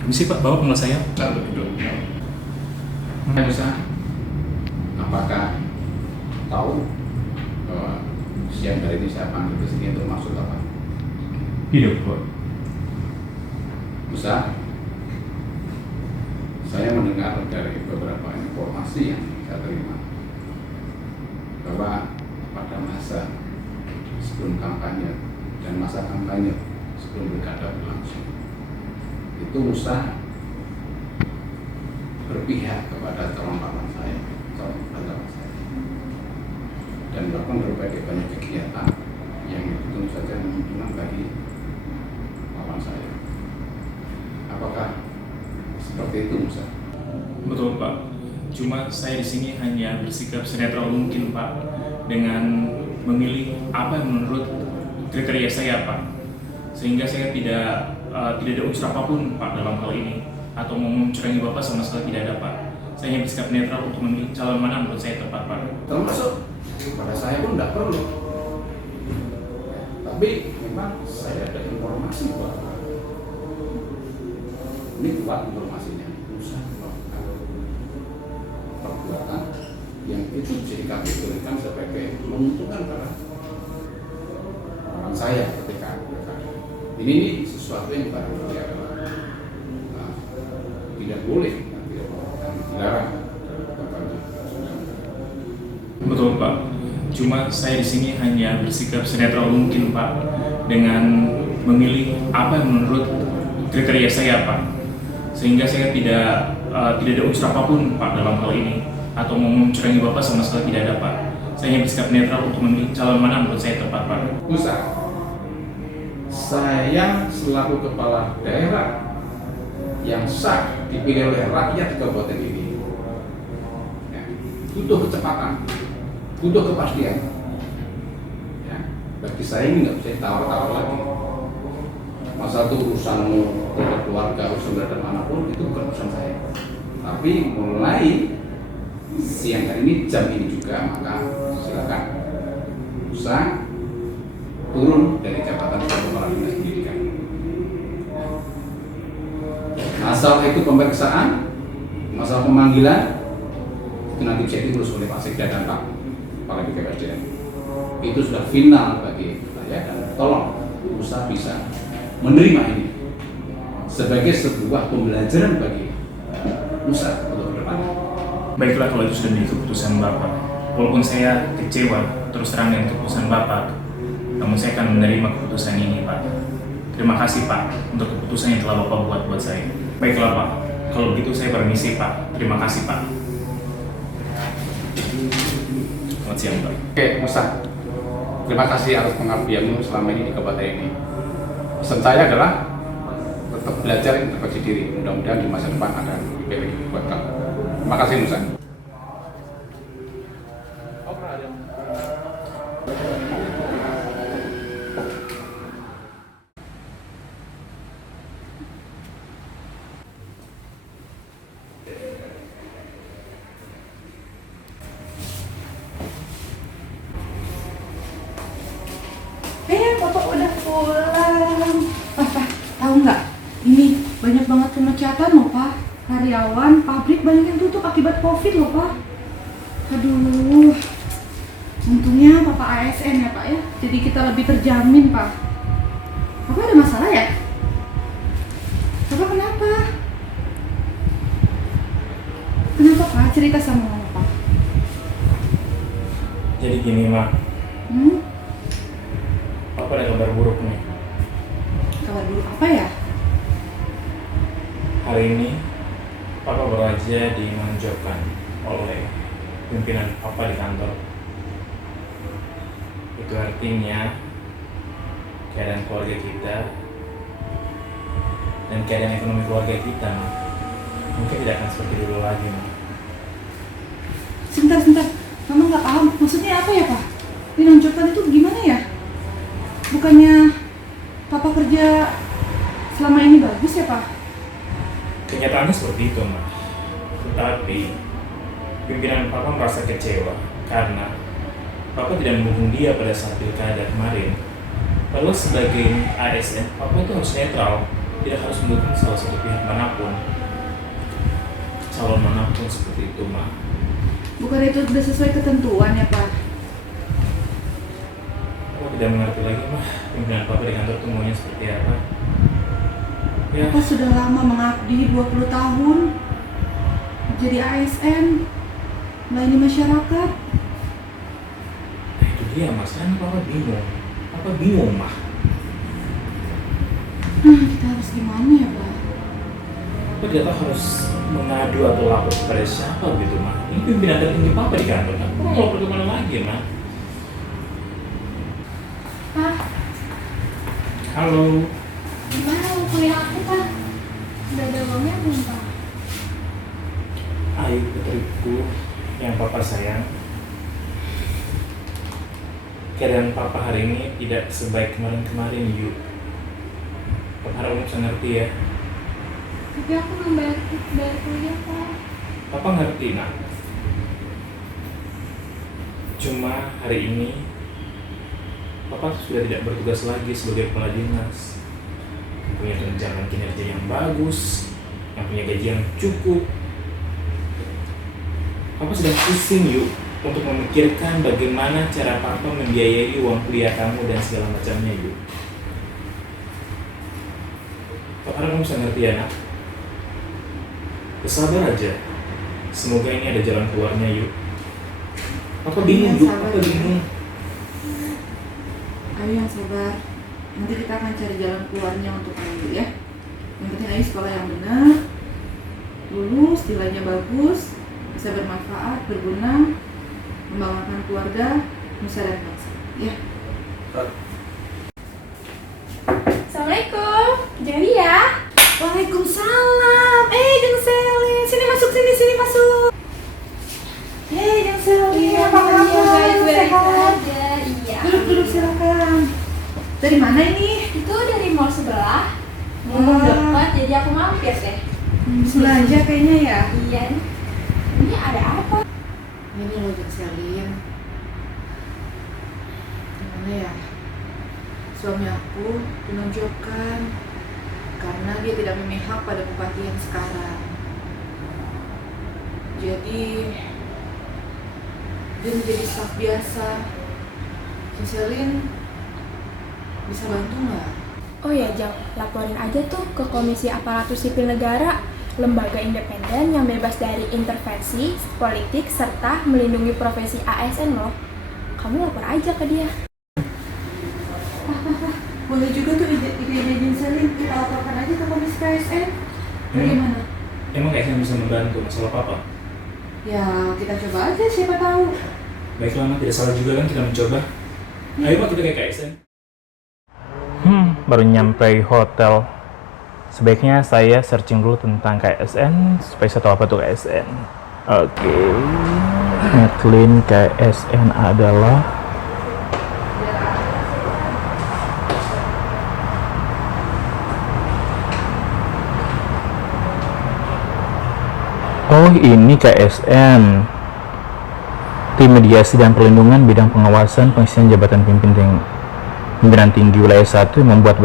Permisi Pak, bawa pengelas saya. Lalu duduk. Bisa, apakah tahu bahwa siang hari ini saya panggil ke sini untuk maksud apa? Hidup Pak. Bisa, saya mendengar dari beberapa informasi yang saya terima bahwa pada masa sebelum kampanye dan masa kampanye sebelum pilkada berlangsung itu Musa berpihak kepada calon paman saya dan melakukan berbagai banyak kegiatan yang itu tentu saja menguntungkan bagi paman saya. Apakah seperti itu, Musa? Betul Pak. Cuma saya di sini hanya bersikap senetral mungkin Pak, dengan memilih apa yang menurut kriteria saya Pak, sehingga saya tidak ada unsur apapun Pak dalam hal ini, atau mau mencurangi Bapak sama sekali tidak ada Pak. Saya hanya bersikap netral untuk memilih calon mana menurut saya tepat Pak. Termasuk pada saya pun tidak perlu. Tapi memang saya ada informasi bahwa ini kuat informasinya, Musa melakukan perbuatan yang itu bisa dikategorikan sebagai menguntungkan para orang saya ketika ini sesuatu yang barangkali adalah tidak boleh dan dilarang. Betul Pak. Cuma saya di sini hanya bersikap senetral mungkin Pak, dengan memilih apa yang menurut kriteria saya Pak, sehingga saya tidak ada unsur apapun Pak dalam hal ini, atau mau mencurangi Bapak sama sekali tidak ada Pak. Saya hanya bersikap netral untuk memilih calon mana menurut saya tepat Pak. Musa, saya selaku kepala daerah yang sah dipilih oleh rakyat kabupaten ini, ya, butuh kecepatan, butuh kepastian. Ya, bagi saya ini nggak bisa ditawar-tawar lagi. Masa itu urusanmu, keluarga, urusan dan manapun itu bukan urusan saya. Tapi mulai siang hari ini, jam ini juga, maka silakan Musa turun dari jabatan kepala dinas pendidikan. Masalah itu pemeriksaan, masalah pemanggilan itu nanti bisa diurus oleh Pak Sekda dan Pak Kepala BKSDM. Itu sudah final bagi saya, dan tolong Musa bisa menerima ini sebagai sebuah pembelajaran bagi Musa untuk ke depan. Baiklah kalau itu sudah menjadi keputusan Bapak. Walaupun saya kecewa terus terang dengan keputusan Bapak, namun saya akan menerima keputusan ini Pak. Terima kasih Pak untuk keputusan yang telah Bapak buat saya. Baiklah Pak, kalau begitu saya permisi Pak. Terima kasih Pak. Selamat siang Pak. Oke Musa, terima kasih atas pengabdianmu selama ini di kabupaten ini. Pesan saya adalah tetap belajar introspeksi diri. Mudah-mudahan di masa depan ada lebih baik buat kamu. Terima kasih Musa. Bapak udah pulang. Pak, tahu nggak? Ini banyak banget pemecatan loh, Pak. Karyawan, pabrik banyak yang tutup akibat COVID loh, Pak. Aduh. Untungnya Bapak ASN ya, Pak ya. Jadi kita lebih terjamin, Pak. Bapak ada masalah ya? Bapak kenapa? Kenapa, Pak? Cerita sama Mama, Pak. Jadi gini Mak, Papa ada kabar buruk nih. Kabar dulu apa ya? Hari ini Papa baru aja dimanjurkan oleh pimpinan Papa di kantor. Itu artinya keadaan keluarga kita dan keadaan ekonomi keluarga kita Mak, mungkin tidak akan seperti dulu lagi Mak. Sebentar. Mama nggak paham. Maksudnya apa ya, Pak? Dinonjolkan itu gimana ya? Bukannya Papa kerja selama ini bagus ya, Pak? Kenyataannya seperti itu Mak. Tetapi pimpinan Papa merasa kecewa karena Papa tidak mendukung dia pada saat pilkada kemarin. Lalu sebagai ASN, Papa itu harus netral tidak harus mendukung salah satu pihak manapun, calon manapun seperti itu, Ma. Bukan itu udah sesuai ketentuan ya, Pak? Aku tidak mengerti lagi, Ma. Pimpinan Papa di kantor tuh maunya seperti apa. Ya, Papa sudah lama mengabdi 20 tahun jadi ASN, melayani masyarakat. nah itu dia, Mas. Kan Papa bingung. Papa bingung, Ma. Kita harus gimana ya, Pak? Papa tidak tahu harus mengadu atau lapor kepada siapa gitu, Ma. Ini pimpinan tertinggi Papa di kantor, kan? Papa mau pergi kemana lagi, Ma? Pak, Halo. gimana mau kuliah aku, Pak? Udah ada uangnya belum, Pak? Ayo putriku yang Papa sayang. Keadaan Papa hari ini tidak sebaik kemarin-kemarin, Yu. Papa harap kamu bisa ngerti ya. Tapi aku belum bayar kuliah, Pak. Papa ngerti, nak. Cuma hari ini Papa sudah tidak bertugas lagi sebagai kepala dinas. Punya tunjangan kinerja yang bagus, yang punya gaji yang cukup. Papa sedang pusing, Yuk, untuk memikirkan bagaimana cara Papa membiayai uang kuliah kamu dan segala macamnya, Yuk. Papa harap kamu bisa ngerti ya, nak. Bersabar aja. Semoga ini ada jalan keluarnya, Yuk. Papa bingung, Yuk. Papa bingung. Ayo yang sabar. Nanti kita akan cari jalan keluarnya untuk Ayu ya. Yang penting Ayu sekolah yang benar, lulus, nilainya bagus, bisa bermanfaat, berguna, membanggakan keluarga, nusa dan bangsa. Ya. Assalamualaikum, jadi ya. Waalaikumsalam. Jeng Selin, sini masuk, sini masuk. Jeng Selin, apa kabar? Baik-baik Sehat? aja, iya. Duduk silakan. Dari mana ini? Itu dari mall sebelah. Wah. Mau dekat, jadi aku mampir deh. Belanja kayaknya ya. Iya. Ini ada apa? Ini loh Jeng Selin. Gimana ya? Suami aku dinonjolkan karena dia tidak memihak pada bupati yang sekarang. Jadi dia menjadi staf biasa. Jeng Selin bisa bantu nggak? Oh ya, Jang, laporin aja tuh ke Komisi Aparatur Sipil Negara, lembaga independen yang bebas dari intervensi politik serta melindungi profesi ASN loh. Kamu lapor aja ke dia. Boleh juga tuh ide-ide Jeng Selin, kita laporkan aja ke Komisi KSN. Bagaimana? Emang KSN bisa membantu masalah Papa? Ya kita coba aja, siapa tahu. Baiklah, Ma. Tidak salah juga kan kita mencoba. Ayo, Ma, kita ke KSN. Baru nyampe hotel. Sebaiknya saya searching dulu tentang KSN supaya saya tahu apa tuh KSN. Oke. Netlin KSN adalah oh, ini KSN. Tim Mediasi dan Perlindungan Bidang Pengawasan Pengisian Jabatan Pimpinan Tinggi Wilayah 1 yang membuat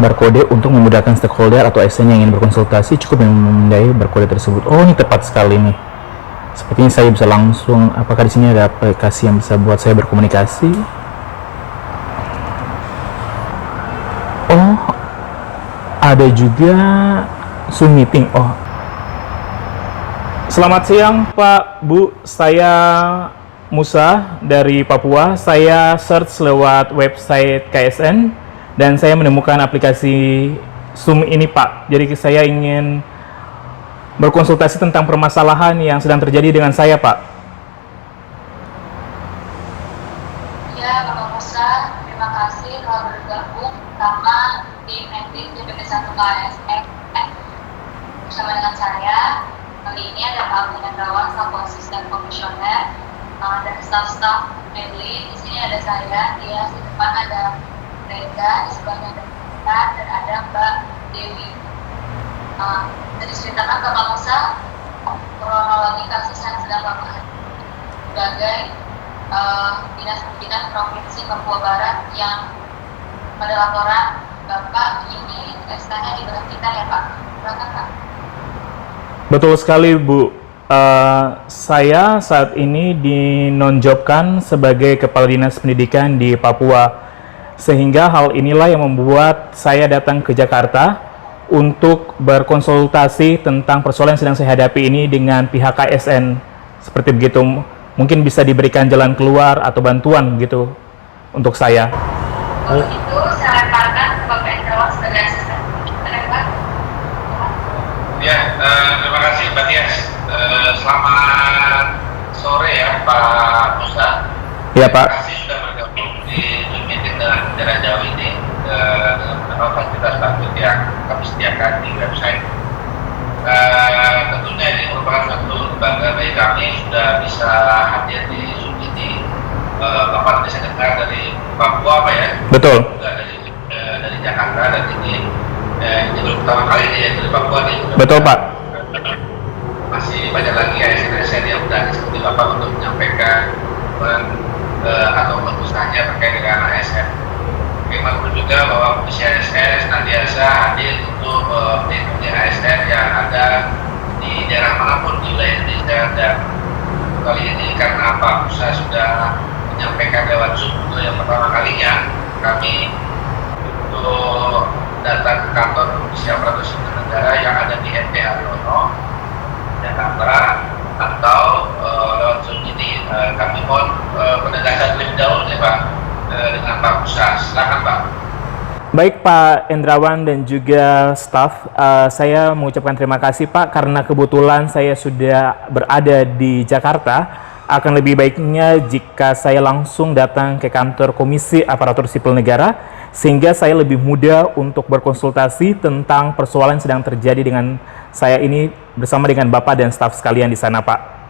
barkode untuk memudahkan stakeholder atau ASN yang ingin berkonsultasi cukup memindai barkode tersebut. Oh, ini tepat sekali nih. Sepertinya saya bisa langsung, apakah di sini ada aplikasi yang bisa buat saya berkomunikasi? Oh, ada juga Zoom meeting. Oh, selamat siang Pak, Bu. Saya Musa dari Papua. Saya search lewat website KSN dan saya menemukan aplikasi Zoom ini, Pak. Jadi saya ingin berkonsultasi tentang permasalahan yang sedang terjadi dengan saya, Pak. Ya, Bapak Musa, terima kasih telah bergabung bersama tim etik DPP1 KSN bersama dengan saya. Kali ini ada Pak Hendrawan, staf asisten komisioner, dan staf-staf Medley. Di sini ada saya, di depan ada Reda, di sebelahnya ada Reda, dan ada Mbak Dewi. Jadi ceritakan ke Pak Musa kronologi kasus yang sedang Bapak sebagai Dinas Pendidikan Provinsi Papua Barat yang pada laporan Bapak ini SK-nya diberhentikan ya Pak. Silakan Pak. Betul sekali Bu. Saya saat ini dinonjobkan sebagai Kepala Dinas Pendidikan di Papua. Sehingga hal inilah yang membuat saya datang ke Jakarta untuk berkonsultasi tentang persoalan yang sedang saya hadapi ini dengan pihak KSN. Seperti begitu, mungkin bisa diberikan jalan keluar atau bantuan gitu untuk saya. Kalau itu saya lemparkan ke Bapak Endrawan sebagai asisten. Pak. Ya, terima kasih Mbak Tias. Selamat sore ya Pak Musa. Ya Pak. Terima kasih sudah bergabung di Zoom meeting dengan jarak jauh ini dengan beberapa fasilitas bantu yang kami sediakan di website. Tentunya ini merupakan satu lembaga bagi kami sudah bisa hadir di Zoom ini. Bapak bisa dengar dari Papua Pak ya? Betul. Juga dari Jakarta dan ini baru pertama kali ini ya dari Papua nih. Betul Pak. Masih banyak lagi ASN yang sudah seperti Bapak untuk menyampaikan atau usahanya terkait dengan ASN. Bagaimana juga bahwa Komisi ASN senantiasa hadir untuk melindungi ASN yang ada di daerah manapun di wilayah Indonesia, dan kali ini karena Pak Musa sudah menyampaikan lewat Zoom untuk yang pertama kalinya, kami untuk datang ke kantor Komisi Aparatur Sipil Negara yang ada di MPH Lono, Jakarta, atau lewat Zoom ini kami mohon penegasan lebih dahulu ya Pak dengan Pak Musa. Silakan Pak. Baik Pak Endrawan dan juga staf, saya mengucapkan terima kasih Pak karena kebetulan saya sudah berada di Jakarta. Akan lebih baiknya jika saya langsung datang ke kantor Komisi Aparatur Sipil Negara sehingga saya lebih mudah untuk berkonsultasi tentang persoalan yang sedang terjadi dengan saya ini bersama dengan Bapak dan staf sekalian di sana Pak.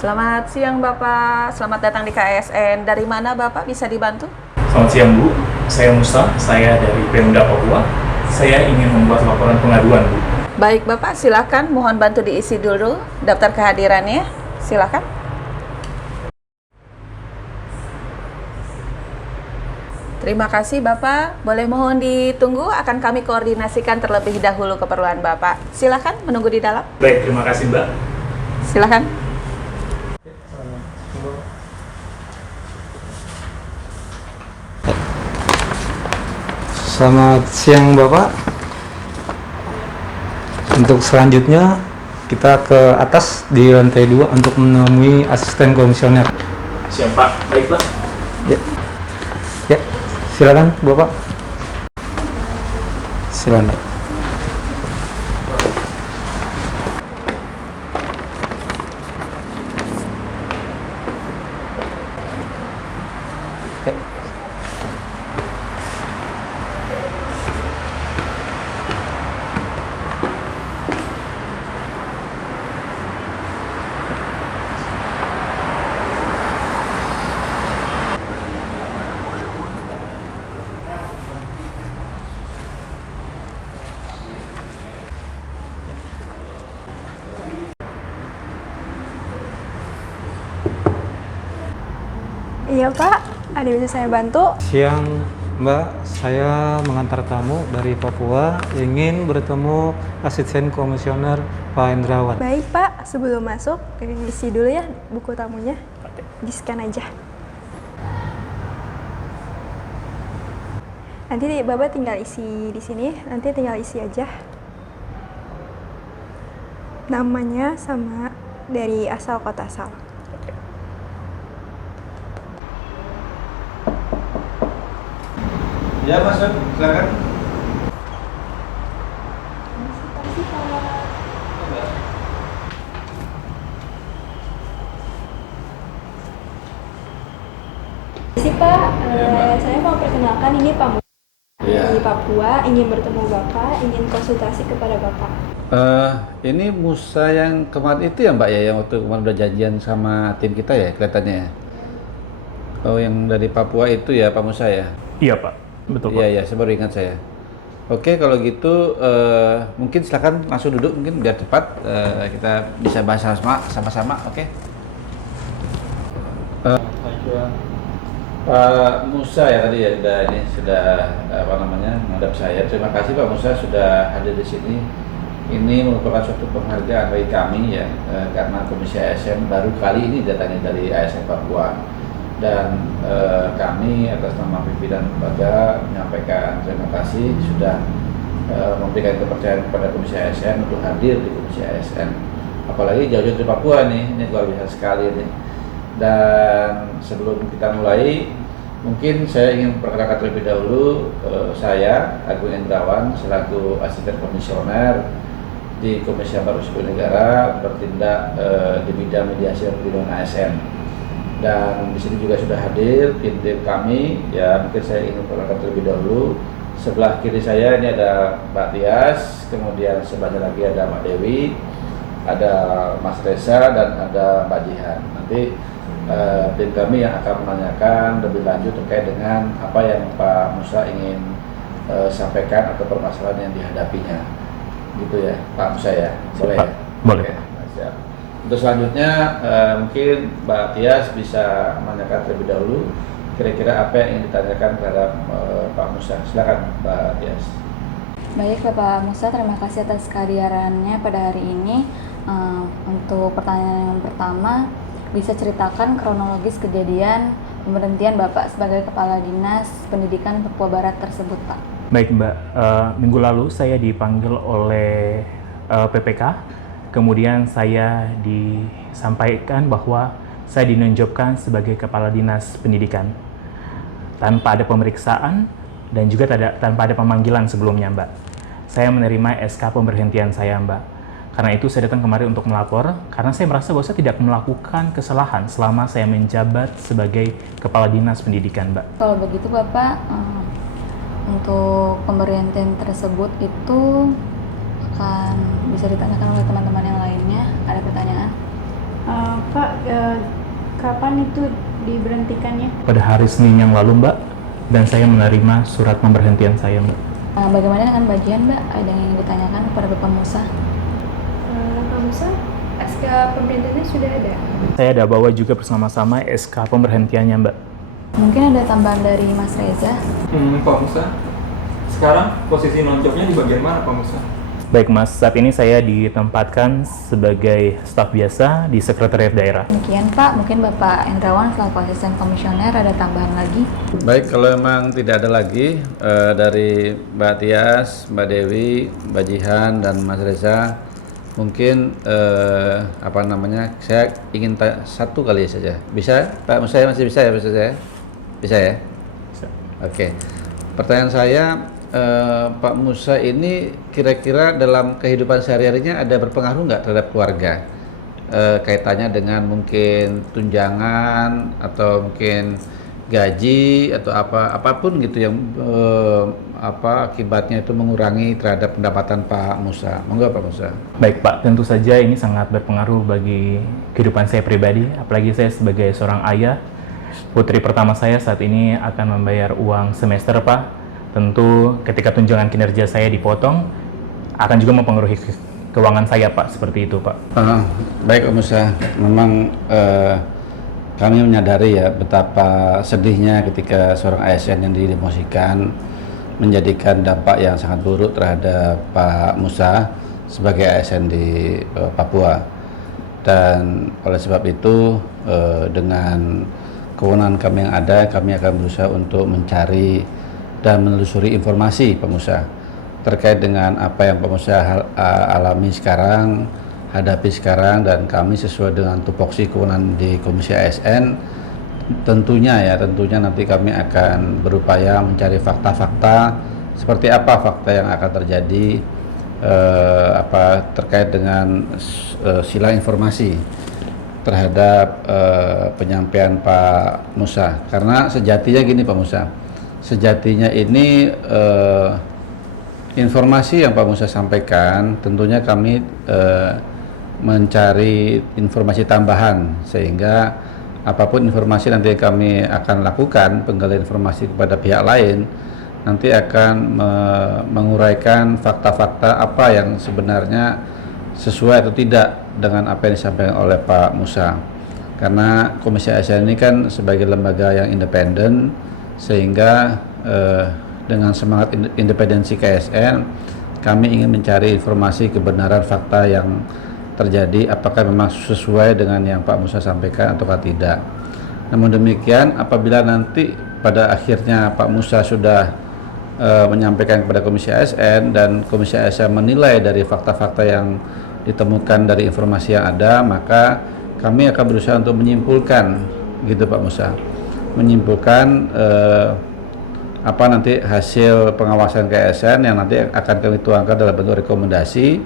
Selamat siang Bapak, selamat datang di KSN. Dari mana Bapak bisa dibantu? Selamat siang Bu, saya Musa, saya dari Pemda Papua. Saya ingin membuat laporan pengaduan Bu. Baik Bapak, silakan. Mohon bantu diisi dulu daftar kehadirannya. Silakan. Terima kasih Bapak. Boleh mohon ditunggu, akan kami koordinasikan terlebih dahulu keperluan Bapak. Silakan menunggu di dalam. Baik, terima kasih Mbak. Silakan. Selamat siang Bapak. Untuk selanjutnya kita ke atas di lantai 2 untuk menemui asisten komisioner. Siap Pak, baik Pak. Ya, silakan Bapak. Silakan. Iya Pak, ada bisa saya bantu? Siang Mbak, saya mengantar tamu dari Papua, ingin bertemu asisten komisioner Pak Endrawan. Baik Pak, sebelum masuk, isi dulu ya buku tamunya. Di-scan aja. Nanti Bapak tinggal isi di sini, nanti tinggal isi aja. Namanya sama dari asal kota asal. Ya Mas, silakan. Pak, saya mau perkenalkan ini Pak Musa Ya. di Papua, ingin bertemu Bapak, ingin konsultasi kepada Bapak. Ini Musa yang kemarin itu ya Mbak ya, yang waktu kemarin udah janjian sama tim kita ya kelihatannya ya. Oh, yang dari Papua itu ya Pak Musa ya? Iya Pak, betul Pak. Iya, iya, saya baru ingat saya. Oke, kalau gitu mungkin silakan langsung duduk mungkin biar cepat kita bisa bahas sama-sama. Oke. Pak Musa ya tadi ya sudah apa namanya menghadap saya. Terima kasih Pak Musa sudah hadir di sini. Ini merupakan suatu penghargaan bagi kami ya karena Komisi ASN baru kali ini datangi dari ASN Papua dan kami atas nama pimpinan lembaga menyampaikan terima kasih sudah memberikan kepercayaan kepada Komisi ASN untuk hadir di Komisi ASN. Apalagi jauh-jauh dari Papua nih, ini luar biasa sekali nih. Dan sebelum kita mulai, mungkin saya ingin memperkenalkan terlebih dahulu saya Agung Endrawan selaku asisten komisioner di Komisi Aparatur Sipil Negara bertindak di bidang mediasi dan perlindungan ASN. Dan di sini juga sudah hadir tim kami. Ya mungkin saya ingin memperkenalkan terlebih dahulu. Sebelah kiri saya ini ada Mbak Tias, kemudian sebelahnya lagi ada Mbak Dewi, ada Mas Reza dan ada Mbak Jihan. Nanti tim kami yang akan menanyakan lebih lanjut terkait dengan apa yang Pak Musa ingin sampaikan atau permasalahan yang dihadapinya, gitu ya Pak Musa ya, boleh ya? Boleh. Oke, siap. Untuk selanjutnya mungkin Mbak Tias bisa menanyakan terlebih dahulu kira-kira apa yang ingin ditanyakan terhadap Pak Musa. Silakan Mbak Tias. Baik Bapak Musa, terima kasih atas kehadirannya pada hari ini. Untuk pertanyaan yang pertama, bisa ceritakan kronologis kejadian pemberhentian Bapak sebagai Kepala Dinas Pendidikan Papua Barat tersebut, Pak? Baik Mbak, minggu lalu saya dipanggil oleh PPK, kemudian saya disampaikan bahwa saya dinonjobkan sebagai Kepala Dinas Pendidikan tanpa ada pemeriksaan dan juga tanpa ada pemanggilan sebelumnya Mbak. Saya menerima SK pemberhentian saya Mbak. Karena itu saya datang kemari untuk melapor, karena saya merasa bahwa saya tidak melakukan kesalahan selama saya menjabat sebagai Kepala Dinas Pendidikan, Mbak. Kalau begitu Bapak, untuk pemberhentian tersebut itu akan bisa ditanyakan oleh teman-teman yang lainnya. Ada pertanyaan? Pak, kapan itu diberhentikannya? Pada hari Senin yang lalu, Mbak, dan saya menerima surat pemberhentian saya, Mbak. Bagaimana dengan bagian Mbak? Ada yang ingin ditanyakan kepada Bapak Musa? Pak Musa, SK pemberhentiannya sudah ada? Saya ada bawa juga bersama-sama SK pemberhentiannya, Mbak. Mungkin ada tambahan dari Mas Reza? Pak Musa, sekarang posisi nonjobnya di bagian mana Pak Musa? Baik Mas, saat ini saya ditempatkan sebagai staf biasa di Sekretariat Daerah. Demikian Pak, mungkin Bapak Endrawan selaku asisten komisioner ada tambahan lagi? Baik, kalau memang tidak ada lagi dari Mbak Tias, Mbak Dewi, Mbak Jihan, dan Mas Reza, mungkin saya ingin tanya satu kali saja. Bisa Pak Musa masih bisa ya? Bisa ya? Bisa. Oke. Pertanyaan saya, Pak Musa ini kira-kira dalam kehidupan sehari-harinya ada berpengaruh nggak terhadap keluarga? Kaitannya dengan mungkin tunjangan atau mungkin gaji atau apapun gitu yang akibatnya itu mengurangi terhadap pendapatan Pak Musa. Monggo Pak Musa. Baik Pak, tentu saja ini sangat berpengaruh bagi kehidupan saya pribadi, apalagi saya sebagai seorang ayah. Putri pertama saya saat ini akan membayar uang semester Pak. Tentu ketika tunjangan kinerja saya dipotong, akan juga mempengaruhi keuangan saya Pak, seperti itu Pak. Baik Pak Musa, memang kami menyadari ya betapa sedihnya ketika seorang ASN yang didemosikan menjadikan dampak yang sangat buruk terhadap Pak Musa sebagai ASN di Papua. Dan oleh sebab itu dengan kewenangan kami yang ada, kami akan berusaha untuk mencari dan menelusuri informasi Pak Musa terkait dengan apa yang Pak Musa alami sekarang, hadapi sekarang, dan kami sesuai dengan tupoksi kewenangan di Komisi ASN tentunya nanti kami akan berupaya mencari fakta-fakta seperti apa fakta yang akan terjadi terkait dengan silang informasi terhadap penyampaian Pak Musa. Karena sejatinya gini Pak Musa, sejatinya ini informasi yang Pak Musa sampaikan tentunya kami mencari informasi tambahan sehingga apapun informasi nanti kami akan lakukan penggalian informasi kepada pihak lain, nanti akan menguraikan fakta-fakta apa yang sebenarnya sesuai atau tidak dengan apa yang disampaikan oleh Pak Musa. Karena Komisi ASN ini kan sebagai lembaga yang independen, sehingga dengan semangat independensi KSN, kami ingin mencari informasi kebenaran fakta yang terjadi, apakah memang sesuai dengan yang Pak Musa sampaikan atau tidak. Namun demikian, apabila nanti pada akhirnya Pak Musa sudah menyampaikan kepada Komisi ASN dan Komisi ASN menilai dari fakta-fakta yang ditemukan dari informasi yang ada, maka kami akan berusaha untuk menyimpulkan, gitu Pak Musa, menyimpulkan apa nanti hasil pengawasan KSN yang nanti akan kami tuangkan dalam bentuk rekomendasi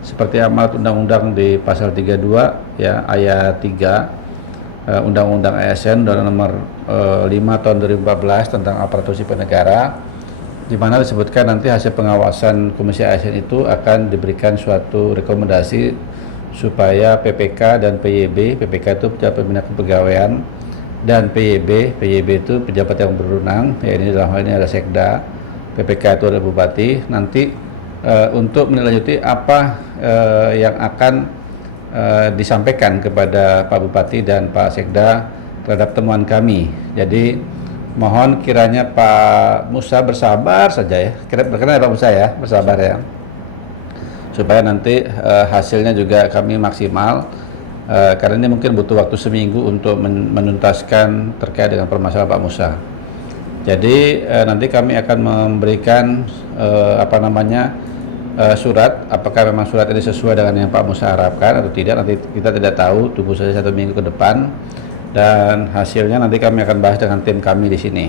seperti amanat undang-undang di pasal 32 ya ayat 3 Undang-Undang ASN nomor 5 tahun 2014 tentang aparatur sipil negara, di mana disebutkan nanti hasil pengawasan Komisi ASN itu akan diberikan suatu rekomendasi supaya PPK dan PYB, PPK itu pejabat pembina kepegawaian, dan PYB itu pejabat yang berwenang, ya ini dalam hal ini ada Sekda, PPK itu adalah Bupati, nanti untuk menindaklanjuti apa yang akan disampaikan kepada Pak Bupati dan Pak Sekda terhadap temuan kami. Jadi mohon kiranya Pak Musa bersabar saja ya, berkenan ya Pak Musa ya, bersabar ya, supaya nanti hasilnya juga kami maksimal, karena ini mungkin butuh waktu seminggu untuk menuntaskan terkait dengan permasalahan Pak Musa. Jadi nanti kami akan memberikan surat, apakah memang surat ini sesuai dengan yang Pak Musa harapkan atau tidak, nanti kita tidak tahu, tunggu saja 1 minggu ke depan, dan hasilnya nanti kami akan bahas dengan tim kami di sini.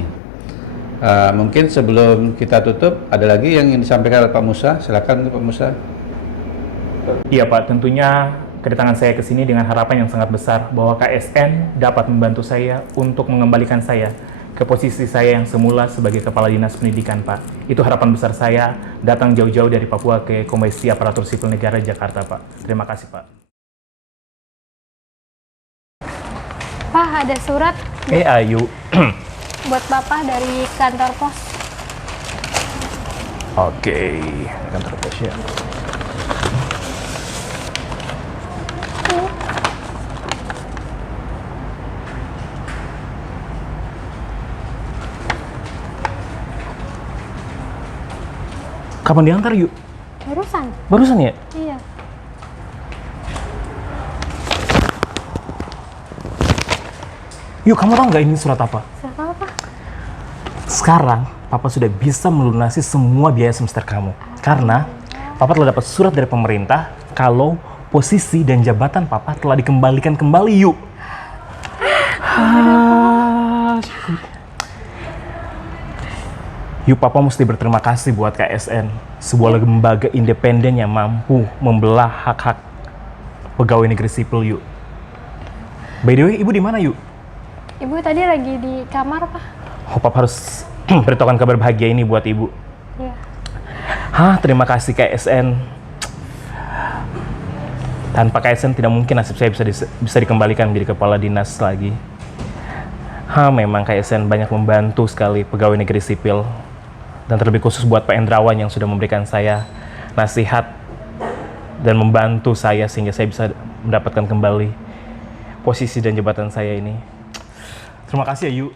Mungkin sebelum kita tutup, ada lagi yang ingin disampaikan oleh Pak Musa, silakan Pak Musa. Iya Pak, tentunya kedatangan saya ke sini dengan harapan yang sangat besar bahwa KSN dapat membantu saya untuk mengembalikan saya ke posisi saya yang semula sebagai Kepala Dinas Pendidikan, Pak. Itu harapan besar saya datang jauh-jauh dari Papua ke Komisi Aparatur Sipil Negara Jakarta, Pak. Terima kasih, Pak. Pak, ada surat Ayu. buat Bapak dari kantor pos. Oke, kantor pos ya. Kapan diantar, Yuk? Barusan ya? Iya. Yuk, kamu tahu nggak ini surat apa? Surat apa? Sekarang, Papa sudah bisa melunasi semua biaya semester kamu. Karena Papa telah dapat surat dari pemerintah kalau posisi dan jabatan Papa telah dikembalikan kembali, Yuk. Yuk, Papa mesti berterima kasih buat KSN, sebuah lembaga independen yang mampu membelah hak-hak pegawai negeri sipil, Yuk. By the way, Ibu di mana, Yuk? Ibu tadi lagi di kamar, Pak. Oh, Papa harus beritahukan kabar bahagia ini buat Ibu. Iya. Terima kasih KSN. Tanpa KSN tidak mungkin nasib saya bisa dikembalikan menjadi kepala dinas lagi. Memang KSN banyak membantu sekali pegawai negeri sipil. Dan terlebih khusus buat Pak Endrawan yang sudah memberikan saya nasihat dan membantu saya sehingga saya bisa mendapatkan kembali posisi dan jabatan saya ini. Terima kasih ya, Yu.